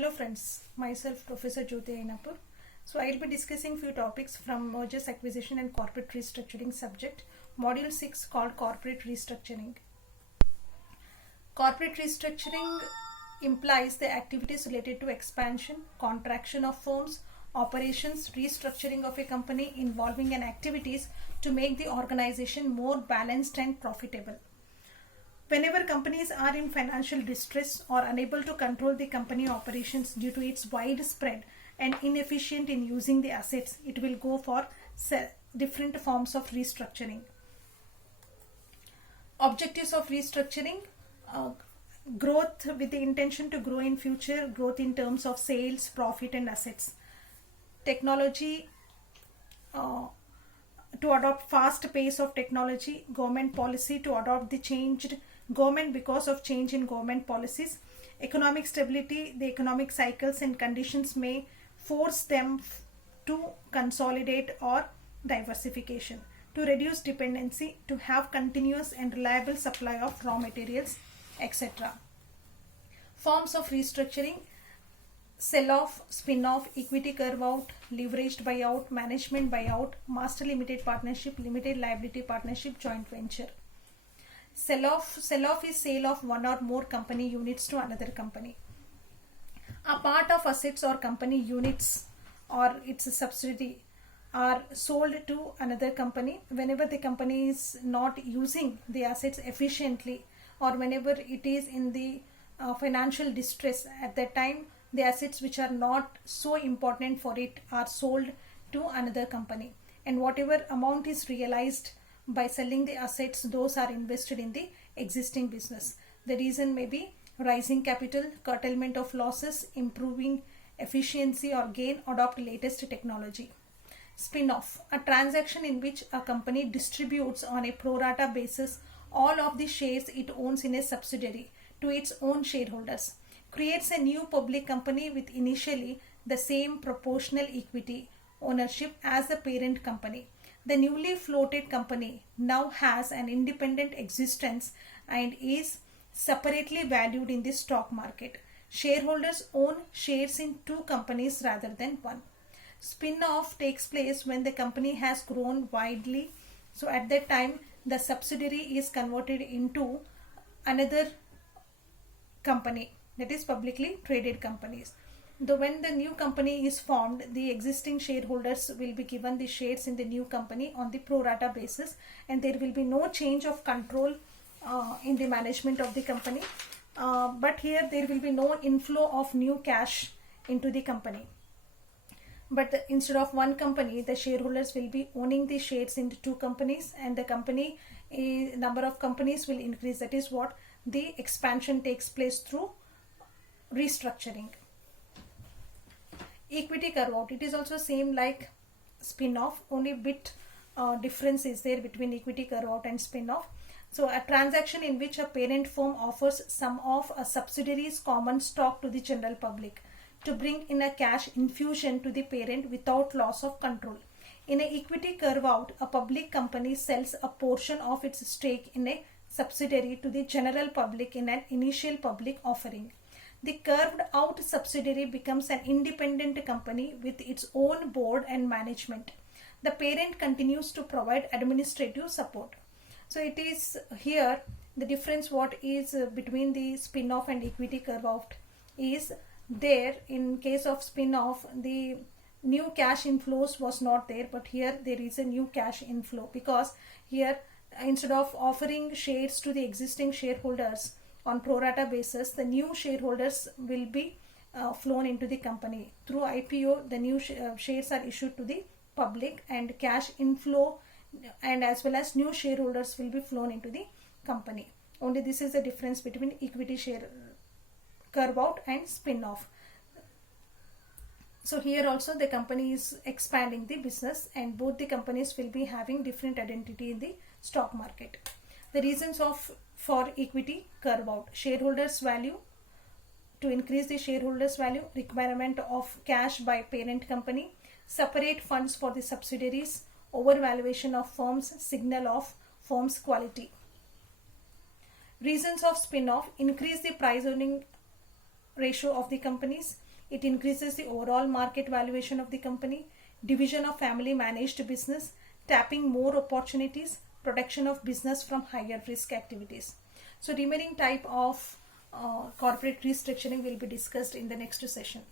Hello friends, myself Professor Jyoti Ainapur. So I'll be discussing few topics from mergers, acquisition and corporate restructuring subject, module 6 called corporate restructuring. Corporate restructuring implies the activities related to expansion, contraction of firms, operations, restructuring of a company involving an activities to make the organization more balanced and profitable. Whenever companies are in financial distress or unable to control the company operations due to its widespread and inefficient in using the assets, it will go for different forms of restructuring. Objectives of restructuring: growth with the intention to grow in future, growth in terms of sales, profit and assets. Technology, to adopt fast pace of technology. Government policy, to adopt the changed government because of change in government policies. Economic stability, the economic cycles and conditions may force them to consolidate or diversification. To reduce dependency, to have continuous and reliable supply of raw materials, etc. Forms of restructuring: sell-off, spin-off, equity carve-out, leveraged buyout, management buyout, master limited partnership, limited liability partnership, joint venture. Sell-off is sale of one or more company units to another company. A part of assets or company units or its subsidiary are sold to another company whenever the company is not using the assets efficiently, or whenever it is in the financial distress. At that time, the assets which are not so important for it are sold to another company, and whatever amount is realized by selling the assets, those are invested in the existing business. The reason may be rising capital, curtailment of losses, improving efficiency or gain, adopt latest technology. Spin-off, a transaction in which a company distributes on a pro rata basis all of the shares it owns in a subsidiary to its own shareholders. Creates a new public company with initially the same proportional equity ownership as the parent company. The newly floated company now has an independent existence and is separately valued in the stock market. Shareholders own shares in two companies rather than one. Spin-off takes place when the company has grown widely. So at that time, the subsidiary is converted into another company, that is publicly traded companies. Though when the new company is formed, the existing shareholders will be given the shares in the new company on the pro rata basis, and there will be no change of control in the management of the company. But here there will be no inflow of new cash into the company. But instead of one company, the shareholders will be owning the shares in the two companies, and the company number of companies will increase. That is what the expansion takes place through restructuring. Equity carve out, it is also same like spin-off, only bit difference is there between equity carve out and spin-off. So a transaction in which a parent firm offers some of a subsidiary's common stock to the general public to bring in a cash infusion to the parent without loss of control. In an equity carve out, a public company sells a portion of its stake in a subsidiary to the general public in an initial public offering. The carved out subsidiary becomes an independent company with its own board and management. The parent continues to provide administrative support. So it is here the difference what is between the spin-off and equity carve out is there. In case of spin-off, the new cash inflows was not there, but here there is a new cash inflow, because here instead of offering shares to the existing shareholders on pro rata basis, the new shareholders will be flown into the company. Through IPO, the new shares are issued to the public, and cash inflow and as well as new shareholders will be flown into the company. Only this is the difference between equity share carve out and spin off. So here also the company is expanding the business, and both the companies will be having different identity in the stock market. The reasons for equity carve out: shareholders value, to increase the shareholders value, requirement of cash by parent company, separate funds for the subsidiaries, overvaluation of firms, signal of firm's quality. Reasons of spin-off: increase the price earning ratio of the companies, It increases the overall market valuation of the company, division of family managed business, tapping more opportunities, protection of business from higher risk activities. So remaining type of corporate restructuring will be discussed in the next session.